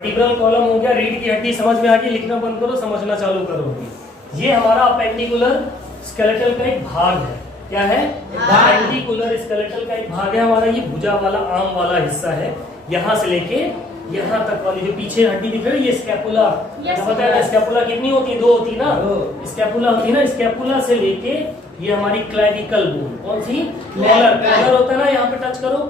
Vertebral column हो गया, रीढ़ की हड्डी समझ में आ गई, लिखना बंद करो, समझना चालू करो। ये हमारा अपेंडिकुलर स्केलेटल का एक भाग है। क्या है? अपेंडिकुलर स्केलेटल का एक भाग है हमारा। ये भुजा वाला आम वाला हिस्सा है, यहाँ से लेके यहाँ तक वाली जो पीछे हड्डी दिख रही है, ये स्कैपुला। पता है स्कैपुला कितनी होती है? 2 होती है ना, स्कैपुला होती है ना। स्कैपुला से लेके ये हमारी क्लैविकल बोन, कौन सी? कॉलर। कॉलर होता है ना, यहाँ पे टच करो,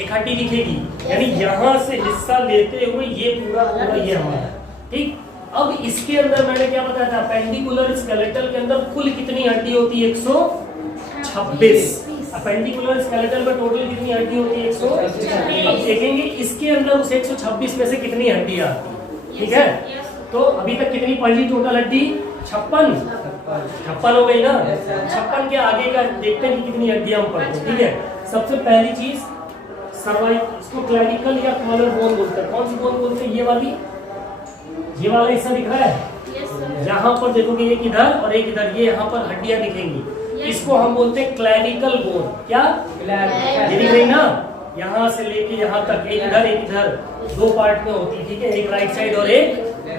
एक हड्डी दिखेगी, यानी यहाँ से हिस्सा लेते हुए ये पूरा ये हमारा। ठीक, अब इसके अंदर मैंने क्या बताया था, अपेंडिकुलर स्केलेटल के अंदर कुल कितनी हड्डी होती है? 126। अपेंडिकुलर स्केलेटल में टोटल कितनी हड्डी होती है? 126। अब देखेंगे इसके अंदर उस 126 में से कितनी हड्डी आती है। ठीक है, तो अभी तक कितनी पढ़ ली टोटल हड्डी? 56 हो गई ना। 56 के आगे का देखते हैं कि कितनी हड्डियां हम पढ़ते हैं। ठीक है, सबसे पहली चीज सर्वाइकल, इसको क्लैविकल या कॉलर बोन बोलते हैं। कौन सी बोन बोलते हैं? ये वाली, ये वाला हिस्सा दिख रहा है, यहाँ पर देखोगे एक इधर और एक इधर, ये यहाँ पर हड्डियां दिखेंगी, इसको हम बोलते हैं क्लैविकल बोन। क्या? ये दिख रही ना, यहाँ से लेके यहाँ तक, एक इधर एक इधर, 2 पार्ट में होती है। ठीक है, एक राइट साइड और एक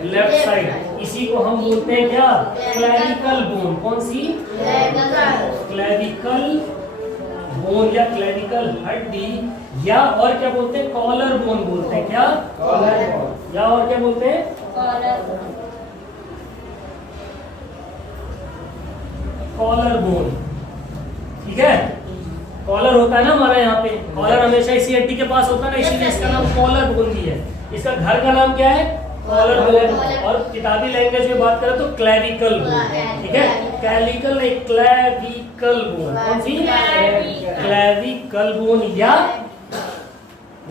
लेफ्ट साइड, इसी को हम बोलते हैं क्या? Clavicle bone. कौन सी? क्लैविकल बोन या क्लैविकल हड्डी, या और क्या बोलते हैं? कॉलर बोन बोलते हैं। क्या? Collar bone. या और क्या बोलते हैं? Collar bone. ठीक है, कॉलर होता है ना हमारा यहाँ पे, कॉलर हमेशा इसी हड्डी के पास होता है ना, इसीलिए इसका नाम कॉलर बोन भी है। इसका घर का नाम क्या है? Collar bone. और किताबी लैंग्वेज में बात करें तो क्लैविकल बोन। ठीक है, क्लैविकल नहीं, क्लैविकल बोन। कौन सी? Clavicle bone. या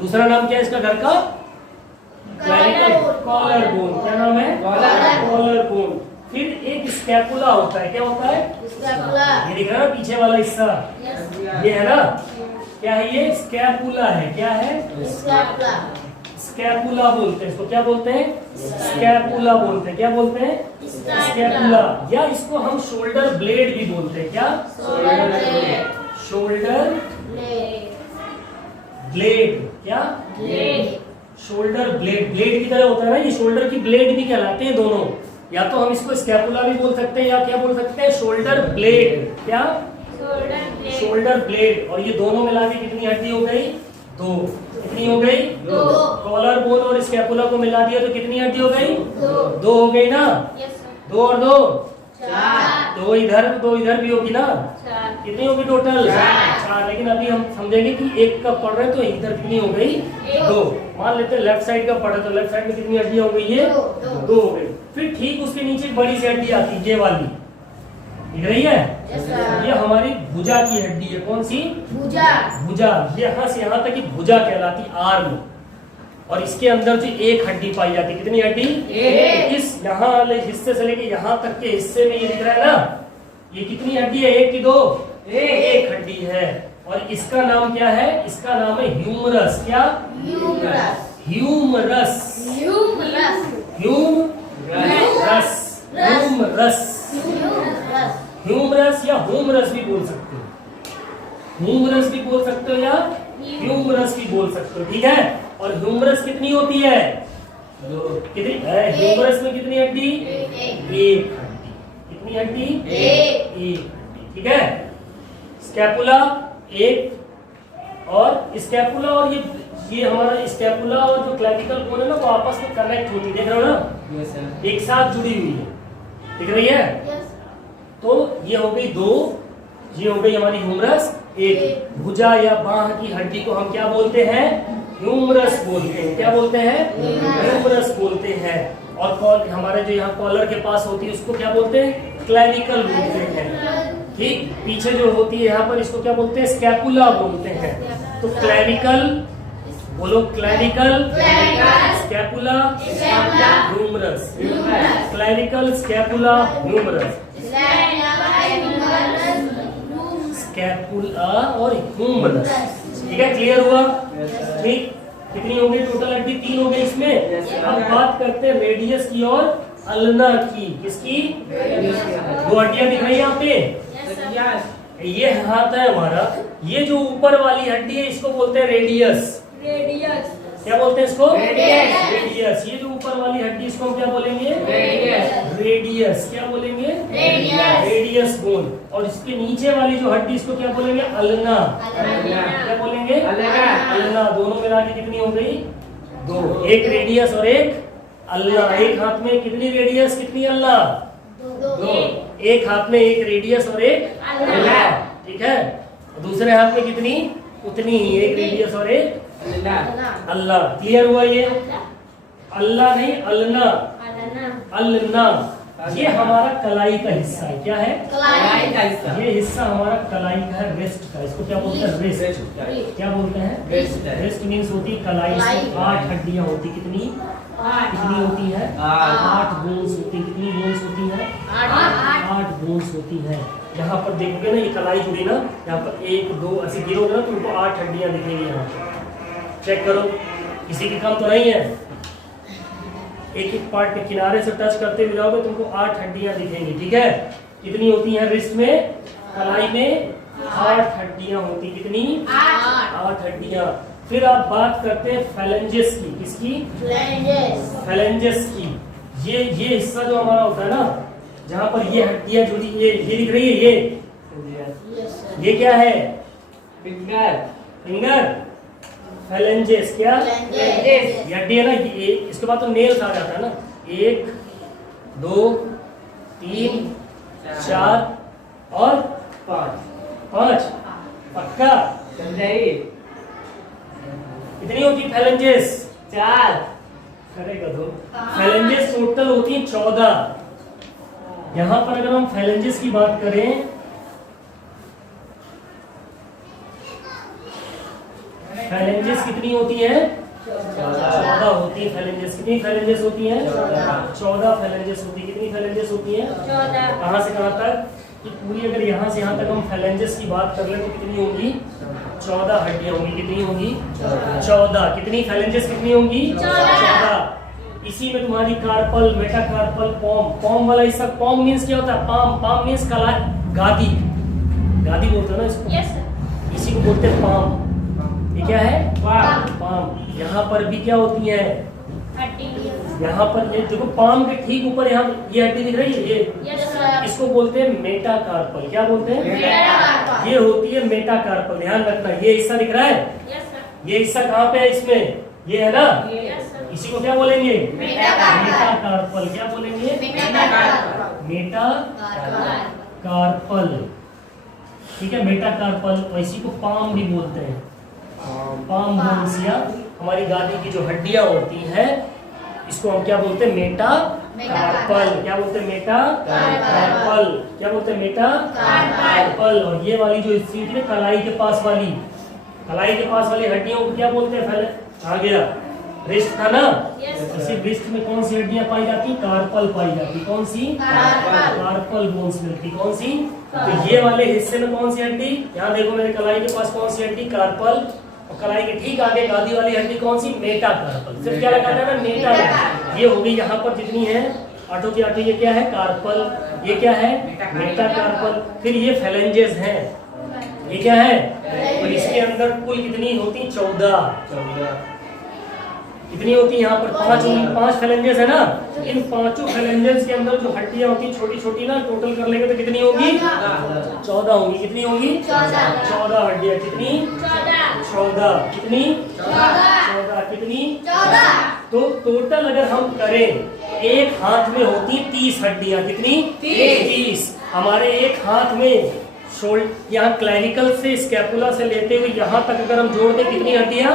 दूसरा नाम क्या है इसका घर का? Clavicle collar bone. क्या नाम है? Collar bone. फिर एक स्कैपुला होता है। क्या होता है? ये दिख रहा है पीछे वाला हिस्सा, ये है ना, क्या है ये? स्कैपुला है। क्या है? स्कैपुला बोलते हैं इसको। क्या बोलते हैं? स्कैपुला बोलते हैं। क्या बोलते हैं? स्कैपुला। या इसको हम शोल्डर ब्लेड भी बोलते हैं। क्या? Shoulder blade. क्या? Shoulder blade. ब्लेड की तरह होता है ना, ये शोल्डर की ब्लेड भी कहलाते हैं दोनों। या तो हम इसको स्कैपुला भी बोल सकते हैं, या क्या बोल सकते हैं? Shoulder blade. क्या? Shoulder blade. और ये दोनों मिला के कितनी हड्डी हो गई? 2। कितनी हो गई? 2। कॉलर बोन और स्कैपुला को मिला दिया तो कितनी हड्डी हो गई? 2 हो गई ना। 2 और 2 4। 2 इधर 2 इधर भी होगी ना। कितनी होगी टोटल? 4। लेकिन अभी हम समझेंगे कि एक का पढ़ रहे तो इधर कितनी हो गई? 2। मान लेते हैं लेफ्ट साइड का पढ़े तो लेफ्ट साइड में कितनी हड्डी हो गई? ये 2 हो गई। फिर ठीक उसके नीचे बड़ी सी हड्डी आती है, ये वाली दिख रही है? ये हमारी भुजा की हड्डी है। कौन सी? भुजा। यहाँ से यहाँ तक की भुजा कहलाती, आर्म। और इसके अंदर जो एक हड्डी पाई जाती है, कितनी हड्डी? इस यहाँ वाले हिस्से से लेके यहाँ तक के हिस्से में ये दिख रहा है ना, ये कितनी हड्डी है? 1 की 2? एक हड्डी है। और इसका नाम क्या है? इसका नाम है ह्यूमरस। क्या? ह्यूमरस। ह्यूमरस या होमरस भी बोल सकते हो। ह्यूमरस भी बोल सकते हो या ह्यूमरस भी बोल सकते हो। ठीक है, और ह्यूमरस कितनी होती है? कितनी? ह्यूमरस में कितनी हड्डी? 1 हड्डी। कितनी हड्डी? 1 हड्डी। ठीक है, स्कैपुला 1, और स्कैपुला और ये हमारा स्कैपुला और जो क्लैविकल बोन है ना, वो आपस में कनेक्ट होती है। देख रहे हो ना, एक साथ जुड़ी हुई है। दिख रही है? तो ये हो गई 2, ये हो गई हमारी ह्यूमरस 1। भुजा या बाह की हड्डी को हम क्या बोलते हैं? ह्यूमरस बोलते हैं। क्या बोलते हैं? ह्यूमरस बोलते हैं। और हमारे जो यहाँ कॉलर के पास होती है उसको क्या बोलते हैं? क्लैविकल बोलते हैं। ठीक, पीछे जो होती है यहाँ पर इसको क्या बोलते हैं? स्कैपुला बोलते हैं। तो क्लैविकल बोलो, clavicle, scapula, humerus. Clavicle, scapula, humerus. Scapula और ह्यूमरस। ठीक है, क्लियर हुआ? ठीक, कितनी हो गई टोटल हड्डी? 3 हो गई इसमें। अब बात करते हैं रेडियस की और अल्ना की। किसकी? 2 हड्डियां दिख रही है यहाँ पे। ये हाथ है हमारा, ये जो ऊपर वाली हड्डी है इसको बोलते हैं रेडियस। क्या बोलते हैं इसको? रेडियस। ऊपर वाली हड्डी इसको हम क्या बोलेंगे? रेडियस। रेडियस। क्या बोलेंगे? रेडियस। Radius bone. और इसके नीचे वाली जो हड्डी इसको क्या बोलेंगे? अल्ना। क्या बोलेंगे? अल्ना। दोनों मिला के कितनी हो गई? 2। एक रेडियस और एक अल्ना। एक हाथ में कितनी रेडियस कितनी अल्ना? 2। एक हाथ में एक रेडियस और एक अल्ना, ठीक है। दूसरे हाथ में कितनी? उतनी ही, एक रेडियस और एक अल्लाह। क्लियर हुआ? ये अल्लाह नहीं, अल्ना। अल्ना ये हमारा कलाई का हिस्सा है। क्या है? कलाई का हिस्सा। ये हिस्सा हमारा कलाई का है, रिस्ट का। इसको क्या बोलते हैं? रिस्ट। क्या बोलते हैं? रिस्ट मीन्स होती कलाई। 8 हड्डियां होती। कितनी? कितनी होती है? 8 बोन्स होती। कितनी बोन्स होती है? 8 बोन्स होती है। यहाँ पर देखोगे ना, ये कलाई जुड़ी ना, यहाँ पर 1 2 ऐसे गिरोगे ना, तुमको 8 हड्डियां दिखेंगी। यहाँ पर चेक करो, किसी की कम तो नहीं है। एक एक पार्ट के किनारे से टच करते हुए जाओगे, तुमको 8 हड्डियां दिखेंगी, ठीक है। कितनी होती है रिस्ट में? कलाई में 8 हड्डियां होती। कितनी? 8 हड्डियां। फिर आप बात करते हैं फेलेंजेस की। किसकी? फेलेंजेस की। ये हिस्सा जो हमारा होता है ना, जहाँ पर ये हड्डियां जुड़ी, ये दिख रही है, ये क्या है? फिंगर। फेलेंजेस। क्या? ये हड्डी है ना, ये इसके बाद तो नेल्स आ जाता है ना। 1 2 3 4 और 5। पक्का? कितनी होती फेलेंजेस? 4। करेगा 2। फेलेंजेस टोटल होती है 14। यहाँ पर अगर हम फेलेंजेस की बात करें, फेलेंजेस कितनी होती है? 14 होती है फेलेंजेस। कितनी फेलेंजेस होती हैं? 14 फेलेंजेस होती है। कितनी फेलेंजेस होती हैं? 14। कहाँ से कहाँ तक? कि पूरी अगर यहाँ से यहाँ तक हम फेलेंजेस की बात कर ले तो कितनी होंगी? 14 हड्डियां होंगी। कितनी होंगी? 14। कितनी फेलेंजेस कितनी होंगी? 14। इसी में तुम्हारी कार्पल, मेटाकार्पल, पॉम वाला हिस्सा। पॉम मींस क्या होता है? पाम मींस कला, गादी। गादी बोलते हैं ना इसको। इसी को बोलते हैं पाम। ये क्या है? पाम। यहाँ पर भी क्या होती है? यहाँ पर ये देखो, पाम के ठीक ऊपर यहाँ ये हड्डी दिख रही है, ये इसको बोलते हैं मेटाकार्पल। क्या बोलते हैं? ये होती है मेटाकार्पल। ध्यान रखना, ये हिस्सा दिख रहा है। ये हिस्सा कहाँ पे है? इसमें ये है ना। इसी को क्या बोलेंगे? मेटाकार्पल। क्या बोलेंगे? मेटाकार्पल, ठीक है। मेटाकार्पल। और इसी को पाम भी बोलते हैं। पाम बोन्स या हमारी गादी की जो हड्डियां होती हैं, इसको हम क्या बोलते हैं? मेटाकार्पल। क्या बोलते हैं? मेटाकार्पल। क्या बोलते हैं? मेटाकार्पल। और ये वाली जो हिस्सी होती है कलाई के पास वाली, कलाई के पास वाली हड्डियों को क्या बोलते हैं? पहले आ गया रिस्ट था ना। इसी रिस्ट में कौन सी हड्डियां पाई जाती? कार्पल पाई जाती। कौन सी? कार्पल बोन्स मिलती। कौन सी? तो ये वाले हिस्से में कौन सी हड्डी? यहाँ देखो मेरे कलाई के पास कौन सी हड्डी? कार्पल। और कलाई के ठीक आगे गादी वाली हड्डी कौन सी? मेटाकार्पल। सिर्फ क्या लगाना है ना? मेटा। ये होगी यहाँ पर जितनी है 8 की 8। ये क्या है? कार्पल। ये क्या है? मेटाकार्पल। फिर ये फेलेंजेस हैं। ये क्या है? और इसके अंदर कुल कितनी होती? 14। कितनी होती है? यहाँ पर 5 फेलेंजेस है ना। इन 5 फेलेंजेस के अंदर जो हड्डियां होती छोटी छोटी ना, टोटल कर लेंगे तो कितनी होगी? 14 होंगी। कितनी होगी? 14 हड्डियां। कितनी? 14। कितनी? 14। कितनी? 14। तो टोटल अगर हम करें, एक हाथ में होती 30 हड्डियां। कितनी? 30। हमारे एक हाथ में यहाँ क्लैविकल से स्कैपुला से लेते हुए यहाँ तक अगर हम जोड़ दें, कितनी हड्डियां?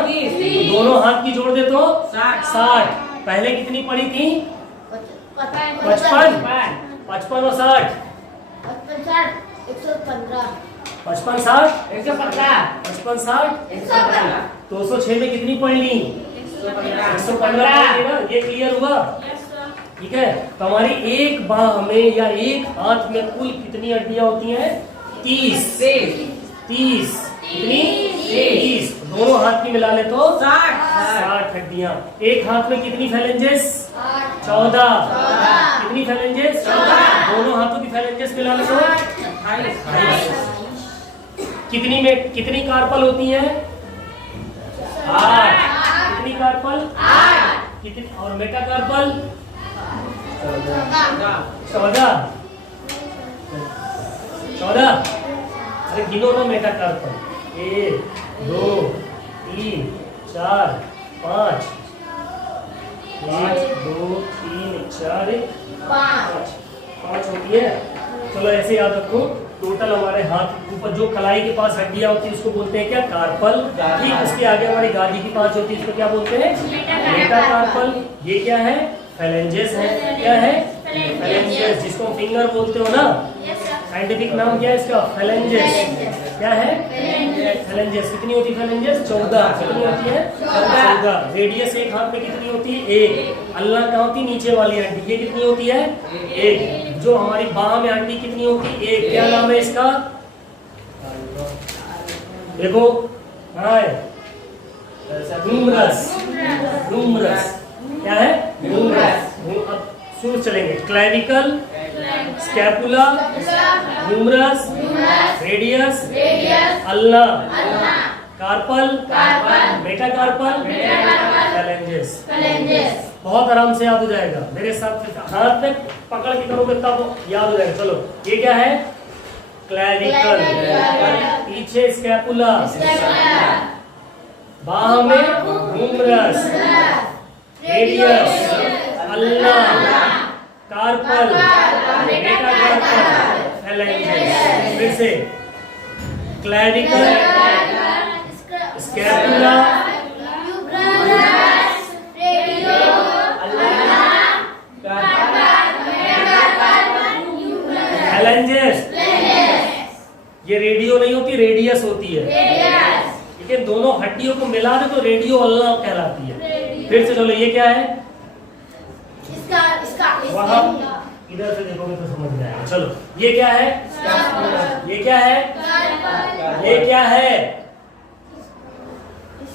दोनों हाथ की जोड़ दे तो 60। पहले कितनी पड़ी थी? 55 और 60। 55 60 55 60 206 में कितनी पढ़ ली? 115। ये क्लियर हुआ? ठीक है। तो हमारी एक बाह में या एक हाथ में कुल कितनी हड्डियां होती हैं? 30। कितनी? 30। दोनों हाथ की मिला ले तो 60 हड्डियां। एक हाथ में कितनी फेलेंजेस? 14। कितनी फेलेंजेस? 14। दोनों हाथों की फेलेंजेस मिला ले तो 28। कितनी कार्पल होती हैं? 8। एपिकार्पल 8 कितनी, और मेटाकार्पल 14। अरे गिनो ना मेटाकार्पल, 1 2 3 4 5 1 2 3 4 5 होती है। चलो ऐसे याद रखो, टोटल हमारे हाथ ऊपर जो कलाई के पास हड्डियां होती है उसको बोलते हैं क्या, कार्पल। ठीक, उसके आगे हमारी गादी की पास होती है इसको क्या बोलते हैं, मेटाकार्पल। ये क्या है, फेलेंजेस है। क्या है, फेलेंजेस, जिसको हम फिंगर बोलते हो ना, साइंटिफिक नाम क्या है इसका, फेलेंजेस। क्या है, फेलेंजेस। कितनी होती है फेलेंजेस, 14। कितनी होती है, 14। रेडियस एक हाथ में कितनी होती है, 1। अल्लाह कहाँ होती है, नीचे वाली हड्डी, ये कितनी होती है, 1। जो हमारी बाह में हड्डी कितनी होती है, 1। क्या नाम है इसका, देखो हाँ है, ह्यूमरस। ह्यूमरस क्या है, ह्यूमरस। अब शुरू चलेंगे, clavicle, scapula, humerus, radius, ulna, carpal, metacarpal, phalanges. बहुत आराम से याद हो जाएगा, मेरे साथ हाथ में पकड़ के करोगे तब याद हो जाएगा। चलो ये क्या है, क्लैविकल, पीछे स्कैपुला, बाह में humerus, radius, ulna, carpal, metacarpal, phalanges. फिर से क्लैविकल, स्कैपुला, फेलेंजेस। ये रेडियो नहीं होती, रेडियस होती है। ठीक है, दोनों हड्डियों को मिला दे तो रेडियो अल्लाह कहलाती है। फिर से चलो, ये क्या है, वहां इधर से देखोगे तो समझ में आएगा। चलो ये क्या है, ये क्या है, ये क्या है,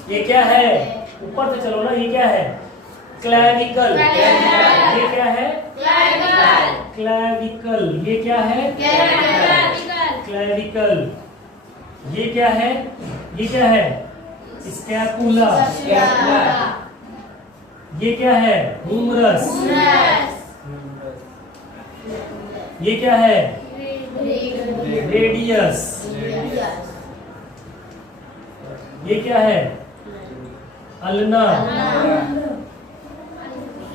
ये क्या है, ऊपर से चलो ना, ये क्या है, क्लैविकल। ये क्या है, क्लैविकल। ये क्या है, क्लैविकल। ये क्या है, ये क्या है, स्कैपुला। ये क्या है, ह्यूमरस। ये क्या है, रेडियस। ये क्या है, अल्ना।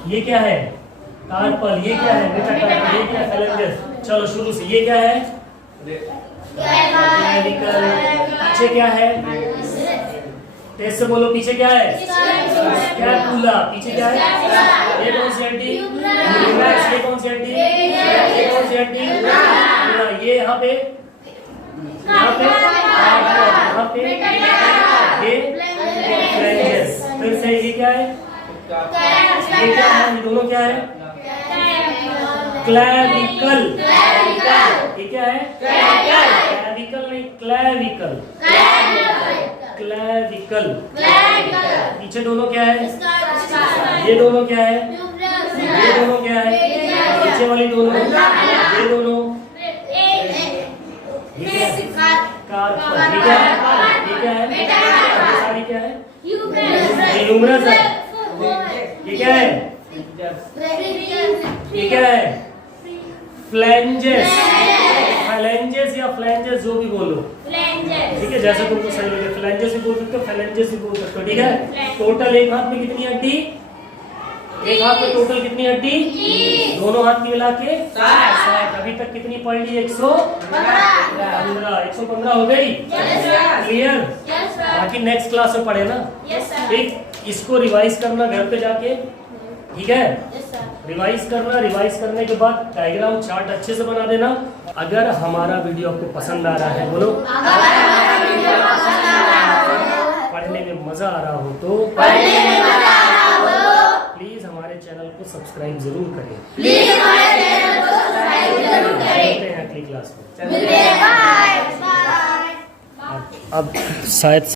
ये क्या है, कार्पल। ये क्या है, मेटाकार्पल। ये क्या है, फेलेंजेस। चलो शुरू से, ये क्या है, क्लैविकल। पीछे क्या है, तेज से बोलो, पीछे क्या है, स्कैपुला। पीछे क्या है, ये कौन सी हड्डी, ह्यूमरस। ये कौन सी हड्डी, ये कौन सी हड्डी, ये यहाँ पे, यहाँ पे, यहाँ पे, ये फ्लेंजेस। फिर से ये क्या है, ये क्या है, ये दोनों क्या है, क्लैविकल। ये क्या है, क्लैविकल नहीं, क्लैविकल। क्लैविकल। पीछे दोनों क्या है, ये दोनों क्या है, ये दोनों क्या है, पीछे वाली दोनों, ये दोनों, कार्पल। ये क्या है, ये क्या है, ये सारी क्या है, ह्यूमरस है। ये क्या है, ये क्या है, फ्लेंजेस। फ्लेंजेस या फ्लेंजेस जो भी बोलो, ठीक है, जैसे तुमको सही लगे, फ्लेंजेस भी बोल सकते हो, फ्लेंजेस भी बोल सकते हो। ठीक है, टोटल एक हाथ में कितनी हड्डी, एक हाथ में टोटल कितनी हड्डी, दोनों हाथ की मिला के 60। अभी तक कितनी पढ़ ली, 115। 115 हो गई, क्लियर। बाकी नेक्स्ट क्लास में पढ़े ना, ठीक। इसको रिवाइज करना घर पे जाके, ठीक है, रिवाइज करना। रिवाइज करने के बाद डायग्राम चार्ट अच्छे से बना देना। अगर हमारा वीडियो आपको पसंद आ रहा है, बोलो, पढ़ने में मजा आ रहा हो तो प्लीज हमारे चैनल को सब्सक्राइब जरूर करें। मिलते हैं अगली क्लास में। अब शायद